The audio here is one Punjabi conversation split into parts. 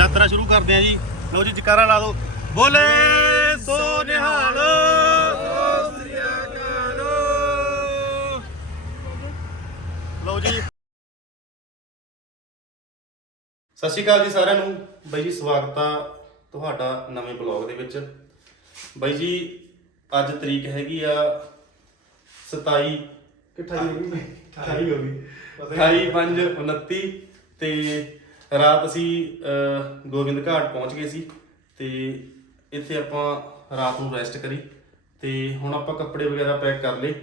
ਯਾਤਰਾ ਸ਼ੁਰੂ ਕਰਦੇ ਆ ਜੀ। ਲਓ ਜੀ ਜਕਾਰਾ ਲਾ ਦਿਓ। ਬੋਲੇ ਸੋ ਨਿਹਾਲ। ਲਓ ਜੀ। ਸਤਿ ਸ਼੍ਰੀ ਅਕਾਲ ਜੀ ਸਾਰਿਆਂ ਨੂੰ। ਬਾਈ ਜੀ ਸਵਾਗਤ ਆ ਤੁਹਾਡਾ ਨਵੇਂ ਬਲੌਗ ਦੇ ਵਿੱਚ। ਬਾਈ ਜੀ ਅੱਜ ਤਰੀਕ ਹੈਗੀ ਆ 27 28 ਹੋ ਗਈ। 28 ਹੋ ਗਈ। 28 5 29 ਤੇ ਰਾਤ ਅਸੀਂ ਅਹ, ਗੋਬਿੰਦ ਘਾਟ ਪਹੁੰਚ ਗਏ ਸੀ ਤੇ ਇੱਥੇ ਆਪਾਂ ਰਾਤ ਨੂੰ ਰੈਸਟ ਕਰੀ ਤੇ ਹੁਣ ਆਪਾਂ ਕੱਪੜੇ ਵਗੈਰਾ ਪੈਕ ਕਰ ਲਏ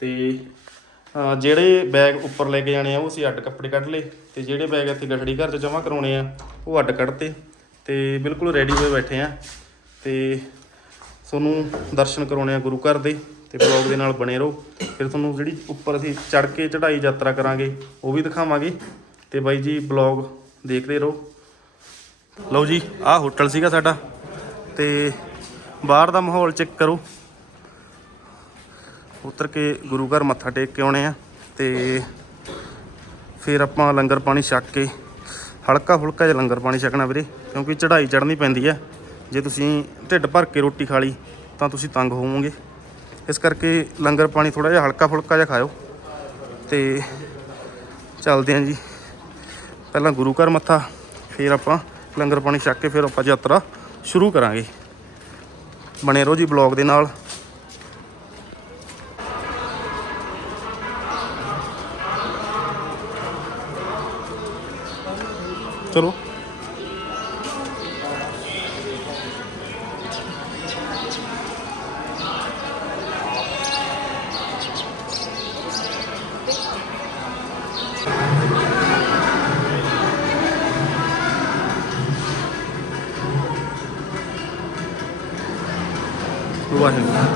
ਤੇ ਅਹ, ਜਿਹੜੇ ਬੈਗ ਉੱਪਰ ਲੈ ਕੇ ਜਾਣੇ ਆ ਉਹ ਅਸੀਂ ਅੱਡ ਕੱਪੜੇ ਕੱਢ ਲਏ ਤੇ ਜਿਹੜੇ ਬੈਗ ਇੱਥੇ ਗਠੜੀ ਘਰ 'ਚ ਜਮ੍ਹਾਂ ਕਰਾਉਣੇ ਆ ਉਹ ਅੱਡ ਕੱਢਤੇ ਤੇ ਬਿਲਕੁਲ ਰੈਡੀ ਹੋਏ ਬੈਠੇ ਆ ਤੇ ਤੁਹਾਨੂੰ ਦਰਸ਼ਨ ਕਰਾਉਣੇ ਆ ਗੁਰੂ ਘਰ ਦੇ ਤੇ ਬਲੌਗ ਦੇ ਨਾਲ ਬਣੇ ਰਹੋ। ਫਿਰ ਤੁਹਾਨੂੰ ਜਿਹੜੀ ਉੱਪਰ ਅਸੀਂ ਚੜ੍ਹ ਕੇ ਚੜ੍ਹਾਈ ਯਾਤਰਾ ਕਰਾਂਗੇ ਉਹ ਵੀ ਦਿਖਾਵਾਂਗੇ ਤੇ ਬਾਈ ਜੀ ਬਲੌਗ ਦੇਖਦੇ ਰਹੋ ਲਓ ਜੀ, ਆਹ ਹੋਟਲ ਸੀਗਾ ਸਾਡਾ। ਤੇ ਬਾਹਰ ਦਾ ਮਾਹੌਲ ਚੈੱਕ ਕਰੋ। ਉਤਰ ਕੇ ਗੁਰੂ ਘਰ ਮੱਥਾ ਟੇਕ ਕੇ ਆਉਣੇ ਆ ਤੇ ਫਿਰ ਆਪਾਂ ਲੰਗਰ ਪਾਣੀ ਛੱਕ ਕੇ, ਹਲਕਾ ਫੁਲਕਾ ਜਿਹਾ ਲੰਗਰ ਪਾਣੀ ਛਕਣਾ ਵੀਰੇ, ਕਿਉਂਕਿ ਚੜ੍ਹਾਈ ਚੜ੍ਹਨੀ ਪੈਂਦੀ ਹੈ ਜੇ ਤੁਸੀਂ ਢਿੱਡ ਭਰ ਕੇ ਰੋਟੀ ਖਾ ਲਈ, ਤਾਂ ਤੁਸੀਂ ਤੰਗ ਹੋਵੋਗੇ। ਇਸ ਕਰਕੇ ਲੰਗਰ ਪਾਣੀ ਥੋੜਾ ਜਿਹਾ ਹਲਕਾ ਫੁਲਕਾ ਜਿਹਾ ਖਾਓ। ਤੇ ਚੱਲਦੇ ਆਂ ਜੀ। ਪਹਿਲਾਂ ਗੁਰੂ ਘਰ ਮੱਥਾ, ਫਿਰ ਆਪਾਂ ਲੰਗਰ ਪਾਣੀ ਛੱਕ ਕੇ ਫਿਰ ਆਪਾਂ ਯਾਤਰਾ ਸ਼ੁਰੂ ਕਰਾਂਗੇ। ਬਣੇ ਰਹੋ ਜੀ ਬਲੌਗ ਦੇ ਨਾਲ। ਚਲੋ। ਵਾਹਿਗੁਰੂ ਨਾਮ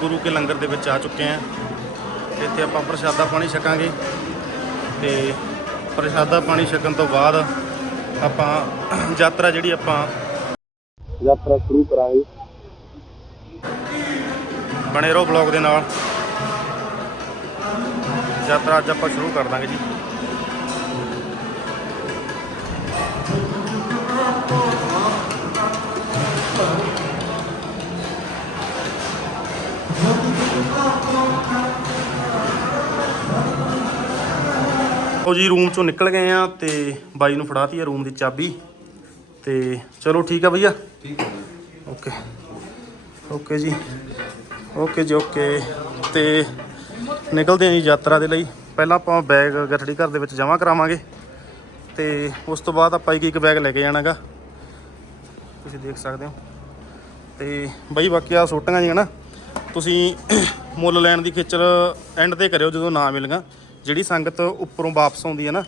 ਗੁਰੂ ਕੇ ਲੰਗਰ ਦੇ ਵਿੱਚ ਆ ਚੁੱਕੇ ਹਾਂ। ਇੱਥੇ ਆਪਾਂ ਪ੍ਰਸ਼ਾਦਾ ਪਾਣੀ ਛਕਾਂਗੇ ਤੇ ਪ੍ਰਸ਼ਾਦਾ ਪਾਣੀ ਛਕਣ ਤੋਂ ਬਾਅਦ ਆਪਾਂ ਯਾਤਰਾ ਜਿਹੜੀ ਆਪਾਂ ਯਾਤਰਾ ਸ਼ੁਰੂ ਕਰਾਂਗੇ। ਬਣੇ ਰਹੋ ਬਲੌਗ ਦੇ ਨਾਲ। ਯਾਤਰਾ ਅੱਜ ਆਪਾਂ ਸ਼ੁਰੂ ਕਰ ਦਾਂਗੇ ਜੀ। ਉਹ ਜੀ ਰੂਮ ਚੋਂ ਨਿਕਲ ਗਏ ਆ ਤੇ ਬਾਈ ਨੂੰ ਫੜਾਤੀ ਆ ਰੂਮ ਦੀ ਚਾਬੀ। ਤੇ ਚਲੋ ਠੀਕ ਆ ਭਈਆ? ਠੀਕ ਹੈ ਓਕੇ ਓਕੇ ਜੀ। ਓਕੇ ਜੀ ਓਕੇ ਤੇ ਨਿਕਲਦੇ ਆਂ ਜੀ ਯਾਤਰਾ ਦੇ ਲਈ। ਪਹਿਲਾਂ ਆਪਾਂ ਬੈਗ ਗੱਠੜੀ ਘਰ ਦੇ ਵਿੱਚ ਜਮ੍ਹਾਂ ਕਰਾਵਾਂਗੇ। ਤੇ ਉਸ ਤੋਂ ਬਾਅਦ ਆਪਾਂ ਇੱਕ ਇੱਕ ਬੈਗ ਲੈ ਕੇ ਜਾਣਾਗਾ। ਤੁਸੀਂ ਦੇਖ ਸਕਦੇ ਹੋ। ਤੇ ਬਾਈ ਬਾਕੀ ਆ ਸੋਟੀਆਂ ਜੀਆਂ ਨਾ ਤੁਸੀਂ ਮੁੱਲ ਲੈਣ ਦੀ ਖੇਚਲ ਐਂਡ ਤੇ ਕਰਿਓ ਜਦੋਂ ਨਾ ਮਿਲਗਾ ਜਿਹੜੀ ਸੰਗਤ ਉੱਪਰੋਂ ਵਾਪਸ ਆਉਂਦੀ ਹੈ ਨਾ,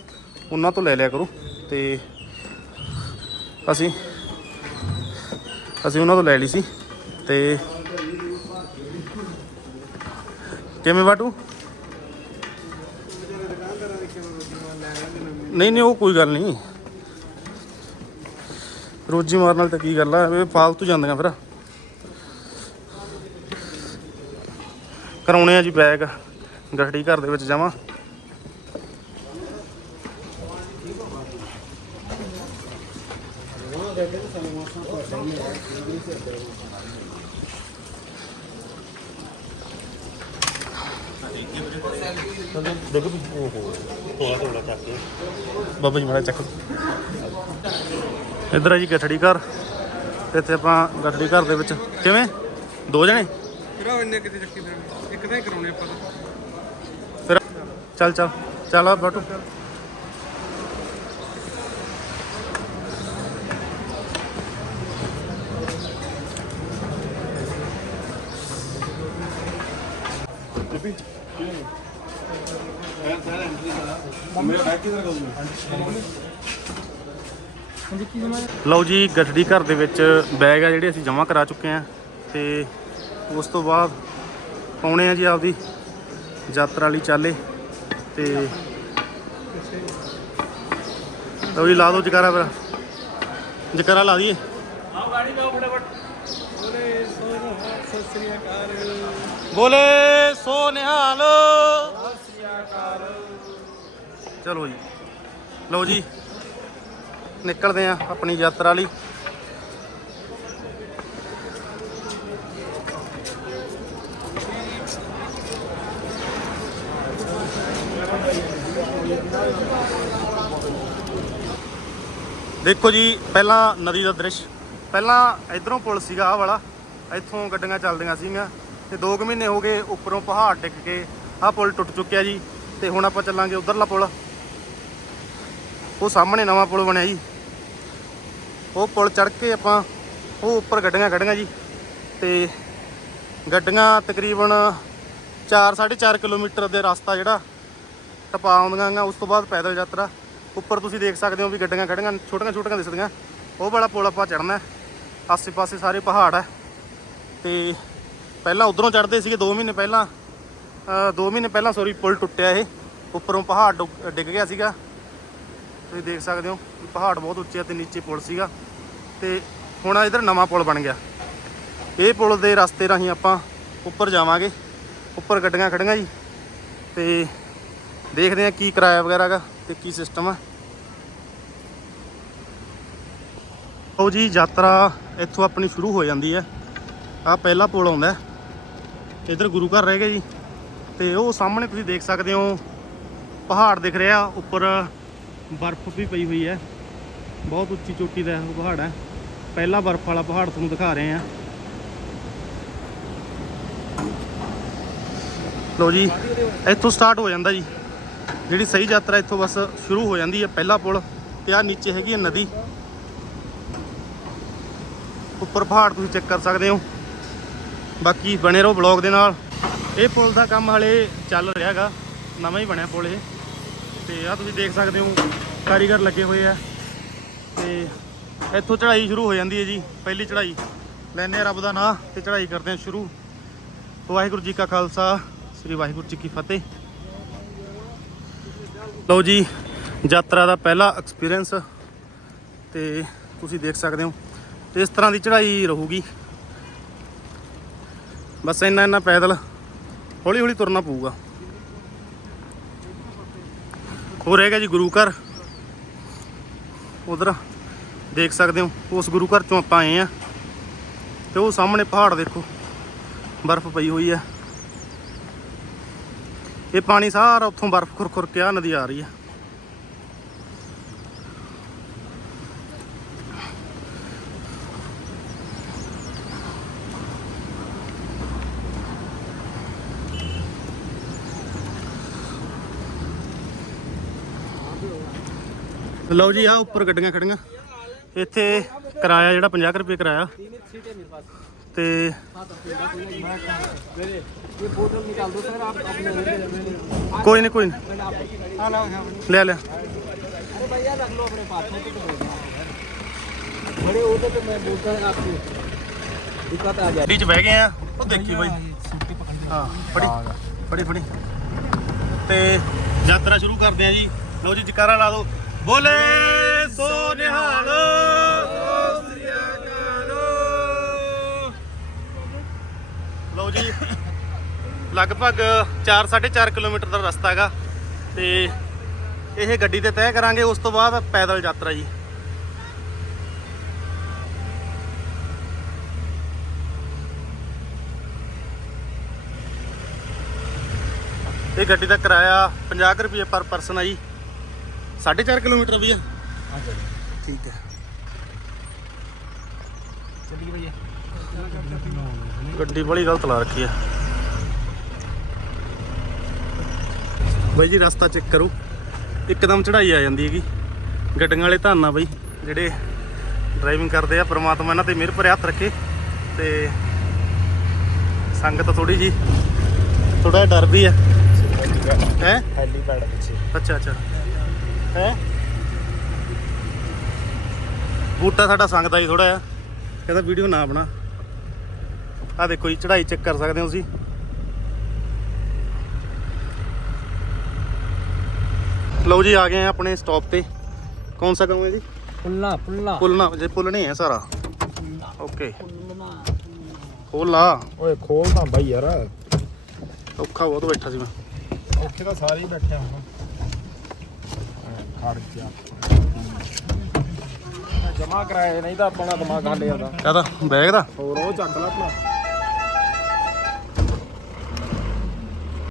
ਉਹਨਾਂ ਤੋਂ ਲੈ ਲਿਆ ਕਰੋ ਤੇ ਅਸੀਂ ਅਸੀਂ ਉਹਨਾਂ ਤੋਂ ਲੈ ਲਈ ਸੀ ਤੇ ਕਿਵੇਂ ਬਾਟੂ? ਨਹੀਂ ਨਹੀਂ, ਉਹ ਕੋਈ ਗੱਲ ਨਹੀਂ। ਰੋਜੀ ਮਾਰਨ ਨਾਲ ਤਾਂ ਕੀ ਗੱਲ ਆ, ਇਹ ਫਾਲਤੂ ਜਾਂਦੀਆਂ ਫਿਰ। ਕਰਾਉਣੇ ਆ ਜੀ ਬੈਗ। ਗੱਡੀ ਘਰ ਦੇ ਵਿੱਚ ਜਾਵਾਂ। ਦੇਖੋ ਉਹ ਹੋ ਥੋੜਾ ਥੋੜਾ ਚੱਕ ਕੇ ਬਾਬਾ ਜੀ ਮਾੜਾ ਚੱਕ। ਇੱਧਰ ਆ ਜੀ ਗਠੜੀ ਘਰ। ਇੱਥੇ ਆਪਾਂ ਗਠੜੀ ਘਰ ਦੇ ਵਿੱਚ ਕਿਵੇਂ? ਦੋ ਜਣੇ? ਭਰਾ ਇੰਨੇ ਕਿਤੇ ਚੱਕੀ ਫਿਰਨੇ ਇੱਕ ਤਾਂ ਹੀ ਕਰਾਉਣੇ ਆਪਾਂ? ਤਾਂ। ਫਿਰ ਚੱਲ ਚੱਲ ਚੱਲ ਆ ਬਾਟੂ। ਲਓ ਜੀ ਗੱਠੜੀ ਘਰ ਦੇ ਵਿੱਚ ਬੈਗ ਆ ਜਿਹੜੇ ਅਸੀਂ ਜਮ੍ਹਾਂ ਕਰਾ ਚੁੱਕੇ ਆ ਤੇ ਉਸ ਤੋਂ ਬਾਅਦ ਪਾਉਣੇ ਆ ਜੀ ਆਪਦੀ ਯਾਤਰਾ ਵਾਲੀ ਚਾਲੇ ਤੇ ਲਓ ਜੀ, ਲਾ ਦਿਓ ਜਕਾਰਾ ਫਿਰ। ਜਕਾਰਾ ਲਾ ਦਈਏ। ਬੋਲੇ ਸੋਨੋ ਸਤਿ ਸ੍ਰੀ ਅਕਾਲ ਬੋਲੇ ਸੋ ਨਿਹਾਲ। ਸਤਿ ਸ੍ਰੀ ਅਕਾਲ ਚਲੋ ਜੀ। ਲਓ ਜੀ, ਨਿਕਲਦੇ ਆ ਆਪਣੀ ਯਾਤਰਾ ਲਈ ਦੇਖੋ ਜੀ, ਪਹਿਲਾਂ ਨਦੀ ਦਾ ਦ੍ਰਿਸ਼। ਪਹਿਲਾਂ ਇਧਰੋਂ ਪੁਲ ਸੀਗਾ ਆਹ ਵਾਲਾ, ਇੱਥੋਂ ਗੱਡੀਆਂ ਚੱਲਦੀਆਂ ਸੀਗੀਆਂ। ਤੇ 2 ਮਹੀਨੇ ਹੋ ਗਏ ਉੱਪਰੋਂ ਪਹਾੜ ਡਿੱਗ ਕੇ ਆਹ ਪੁਲ ਟੁੱਟ ਚੁੱਕਿਆ ਜੀ। ਤੇ ਹੁਣ ਆਪਾਂ ਚੱਲਾਂਗੇ ਉਧਰਲਾ ਪੁਲ। ਉਹ ਸਾਹਮਣੇ ਨਵਾਂ ਪੁਲ ਬਣਿਆ ਜੀ। ਉਹ ਪੁਲ ਚੜ੍ਹ ਕੇ ਆਪਾਂ ਉਹ ਉੱਪਰ ਗੱਡੀਆਂ ਕੱਢੀਆਂ ਜੀ। ਤੇ ਗੱਡੀਆਂ ਤਕਰੀਬਨ 4 4.5 ਕਿਲੋਮੀਟਰ ਦੇ ਰਸਤਾ ਜਿਹੜਾ ਟਪਾ ਆਉਂਦੀਆਂ ਗਾ ਉਸ ਤੋਂ ਬਾਅਦ ਪੈਦਲ ਯਾਤਰਾ। ਉੱਪਰ ਤੁਸੀਂ ਦੇਖ ਸਕਦੇ ਹੋ ਵੀ ਗੱਡੀਆਂ ਖੜੀਆਂ, ਛੋਟੀਆਂ ਛੋਟੀਆਂ ਦਿਸਦੀਆਂ। ਉਹ ਵਾਲਾ ਪੁਲ ਆਪਾਂ ਚੜ੍ਹਨਾ ਆਸੇ ਪਾਸੇ ਸਾਰੇ ਪਹਾੜ ਹੈ। ਤੇ ਪਹਿਲਾਂ ਉਧਰੋਂ ਚੜ੍ਹਦੇ ਸੀਗੇ 2 ਮਹੀਨੇ ਪਹਿਲਾਂ। 2 ਮਹੀਨੇ ਪਹਿਲਾਂ ਸੌਰੀ ਪੁਲ ਟੁੱਟਿਆ ਇਹ। ਉੱਪਰੋਂ ਪਹਾੜ ਡੁੱਗ- ਡਿੱਗ ਗਿਆ ਸੀਗਾ। ਤੁਸੀਂ ਦੇਖ ਸਕਦੇ ਹੋ ਵੀ ਪਹਾੜ ਬਹੁਤ ਉੱਚੇ ਆ ਤੇ ਨੀਚੇ ਪੁਲ ਸੀਗਾ। ਤੇ ਹੁਣ ਇਧਰ ਨਵਾਂ ਪੁਲ ਬਣ ਗਿਆ। ਇਹ ਪੁਲ ਦੇ ਰਸਤੇ ਰਾਹੀਂ ਆਪਾਂ ਉੱਪਰ ਜਾਵਾਂਗੇ। ਉੱਪਰ ਗੱਡੀਆਂ ਖੜੀਆਂ ਜੀ। ਤੇ ਦੇਖਦੇ ਆ ਕੀ ਕਿਰਾਇਆ ਵਗੈਰਾ ਗਾ ਤੇ ਕੀ ਸਿਸਟਮ ਆ। ਲਓ ਜੀ, ਯਾਤਰਾ ਇੱਥੋਂ ਆਪਣੀ ਸ਼ੁਰੂ ਹੋ ਜਾਂਦੀ ਹੈ। ਆ ਪਹਿਲਾ ਪੁਲ ਆਉਂਦਾ ਇਧਰ ਗੁਰੂ ਘਰ ਰਹਿ ਗਿਆ ਜੀ। ਤੇ ਉਹ ਸਾਹਮਣੇ ਤੁਸੀਂ ਦੇਖ ਸਕਦੇ ਹੋ, ਪਹਾੜ ਦਿਖ ਰਿਹਾ, ਉੱਪਰ ਬਰਫ਼ ਵੀ ਪਈ ਹੋਈ ਹੈ। ਬਹੁਤ ਉੱਚੀ ਚੋਟੀ ਦਾ ਉਹ ਪਹਾੜ ਹੈ। ਪਹਿਲਾ ਬਰਫ਼ ਵਾਲਾ ਪਹਾੜ ਤੁਹਾਨੂੰ ਦਿਖਾ ਰਹੇ ਆ ਲੋ ਜੀ, ਇੱਥੋਂ ਸਟਾਰਟ ਹੋ ਜਾਂਦਾ ਜੀ। ਜਿਹੜੀ ਸਹੀ ਯਾਤਰਾ ਇੱਥੋਂ ਬਸ ਸ਼ੁਰੂ ਹੋ ਜਾਂਦੀ ਹੈ, ਪਹਿਲਾ ਪੁਲ। ਤੇ ਆ ਨੀਚੇ ਹੈਗੀ ਹੈ ਨਦੀ। ਉੱਪਰ ਪਹਾੜ ਤੁਸੀਂ ਚੈੱਕ ਕਰ ਸਕਦੇ ਹੋ। ਬਾਕੀ ਬਣੇ ਰਹੋ ਬਲੌਗ ਦੇ ਨਾਲ। ਇਹ ਪੁਲ ਦਾ ਕੰਮ ਹਲੇ ਚੱਲ ਰਿਹਾ ਹੈਗਾ ਨਵਾਂ ਹੀ ਬਣਿਆ ਪੁਲ ਇਹ। ਤੇ ਆ ਤੁਸੀਂ ਦੇਖ ਸਕਦੇ ਹੋ, ਕਾਰੀਗਰ ਲੱਗੇ ਹੋਏ ਆ। ਤੇ ਇੱਥੋਂ ਚੜ੍ਹਾਈ ਸ਼ੁਰੂ ਹੋ ਜਾਂਦੀ ਹੈ ਜੀ, ਪਹਿਲੀ ਚੜ੍ਹਾਈ। ਲੈਨੇ ਆ ਰੱਬ ਦਾ ਨਾਂ ਤੇ ਚੜ੍ਹਾਈ ਕਰਦੇ ਹਾਂ ਸ਼ੁਰੂ। ਵਾਹਿਗੁਰੂ ਜੀ ਕਾ ਖਾਲਸਾ, ਸ੍ਰੀ ਵਾਹਿਗੁਰੂ ਜੀ ਕੀ ਫਤਿਹ। ਲਓ ਜੀ, ਯਾਤਰਾ ਦਾ ਪਹਿਲਾ ਐਕਸਪੀਰੀਅੰਸ ਤੇ ਤੁਸੀਂ ਦੇਖ ਸਕਦੇ ਹੋ ਤੇ ਇਸ ਤਰ੍ਹਾਂ ਦੀ ਚੜ੍ਹਾਈ ਰਹੂਗੀ। ਬਸ ਇੰਨਾ ਇੰਨਾ ਪੈਦਲ ਹੌਲੀ ਹੌਲੀ ਤੁਰਨਾ ਪਊਗਾ। ਹੋਰ ਹੈਗਾ ਜੀ ਗੁਰੂ ਘਰ। ਉਧਰ ਦੇਖ ਸਕਦੇ ਹੋ, ਉਸ ਗੁਰੂ ਘਰ ਚੋਂ ਆਪਾਂ ਆਏ ਆ ਤੇ ਉਹ ਸਾਹਮਣੇ ਪਹਾੜ ਦੇਖੋ, ਬਰਫ਼ ਪਈ ਹੋਈ ਹੈ। ਇਹ ਪਾਣੀ ਸਾਰਾ ਉੱਥੋਂ ਬਰਫ਼ ਖੁਰਖੁਰ ਕੇ ਆ ਨਦੀ ਆ ਰਹੀ ਹੈ। ਲਓ ਜੀ ਆ ਉੱਪਰ ਗੱਡੀਆਂ ਖੜੀਆਂ ਇੱਥੇ ਕਿਰਾਇਆ ਜਿਹੜਾ 50 ਰੁਪਏ ਕਿਰਾਇਆ ਤੇ ये बोतल निकाल दो सर आप अपने ਕੋਈ ਨਹੀਂ ਕੋਈ ਨਹੀਂ हाँ लाओ यहाँ ਲੈ ਲੈ भाई यार रख लो अपने पास में तो बोल बड़े होते तो मैं बोलता है आपको दिक्कत आ जाए ਗੱਡੀ 'ਚ ਬਹਿ ਗਏ ਆ ਉਹ ਦੇਖੀ ਬਾਈ ਹਾਂ ਫੜੀ ਫੜੀ ਫੜੀ ਤੇ ਯਾਤਰਾ ਸ਼ੁਰੂ ਕਰਦੇ ਆ ਜੀ ਲਓ ਜੀ ਜਕਾਰਾ ਲਾ ਦਿਓ ਬੋਲੇ ਸੋ ਨਿਹਾਲ। ਲਓ ਜੀ, ਲਗਭਗ 4 4.5 ਕਿਲੋਮੀਟਰ ਦਾ ਰਸਤਾ ਹੈਗਾ ਤੇ ਇਹ ਗੱਡੀ ਤੇ ਤੈਅ ਕਰਾਂਗੇ, ਉਸ ਤੋਂ ਬਾਅਦ ਪੈਦਲ ਯਾਤਰਾ ਜੀ। ਇਹ ਗੱਡੀ ਦਾ ਕਿਰਾਇਆ 50 ਰੁਪਏ ਪਰ ਪਰਸਨ ਆ ਜੀ। 4.5 ਕਿਲੋਮੀਟਰ ਵੀ ਆ ਠੀਕ ਹੈ चलिए भैया ਗੱਡੀ ਬੜੀ ਗਲਤ ਲਾ ਰੱਖੀ ਆ ਬਾਈ ਜੀ ਰਸਤਾ ਚੈੱਕ ਕਰੋ ਇੱਕਦਮ ਚੜਾਈ ਆ ਜਾਂਦੀ ਹੈਗੀ ਗੱਡੀਆਂ ਵਾਲੇ ਧੰਨ ਆ ਬਾਈ ਜਿਹੜੇ ਡਰਾਈਵਿੰਗ ਕਰਦੇ ਆ ਪ੍ਰਮਾਤਮਾ ਇਹਨਾਂ ਤੇ ਮਿਹਰ ਭਰਿਆ ਹੱਥ ਰੱਖੇ ਤੇ ਸੰਗਤ ਥੋੜੀ ਜੀ ਥੋੜਾ ਡਰ ਵੀ ਆ ਹੈ हेलीपैड पीछे ਅੱਛਾ ਅੱਛਾ ਹੈ ਬੂਟਾ ਸਾਡਾ ਸੰਗਦਾ ਜੀ ਥੋੜਾ ਜਿਹਾ। ਕਹਿੰਦਾ ਵੀਡੀਓ ਨਾ ਬਣਾ। ਆ ਦੇਖੋ ਜੀ ਚੜਾਈ ਚੈੱਕ ਕਰ ਸਕਦੇ ਹੋ ਤੁਸੀਂ। ਲਓ ਜੀ ਆ ਗਏ ਆ ਆਪਣੇ ਸਟਾਪ ਤੇ। ਕੌਣ ਸਾ ਗਾਉਂ ਜੀ? ਪੁੱਲਾ ਪੁੱਲਾ। ਪੁੱਲਣਾ ਜੇ ਪੁੱਲਣੇ ਹੈ ਸਾਰਾ। ਓਕੇ। ਖੋਲਾ। ਓਏ ਖੋਲ ਬਾਈ ਯਾਰ। ਔਖਾ ਬਹੁਤ ਬੈਠਾ ਸੀ ਮੈਂ। ਔਖੇ ਤਾਂ ਸਾਰੇ ਹੀ ਬੈਠੇ ਹਾਂ ਜਮਾ ਕਰਾਇਆ ਨਹੀਂ ਤਾਂ ਆਪਣਾ ਦਿਮਾਗ ਹੱਲ ਜਾਂਦਾ। ਕਹਦਾ? ਬੈਗ ਦਾ? ਹੋਰ ਉਹ ਚੱਕ ਲਾ ਆਪਣਾ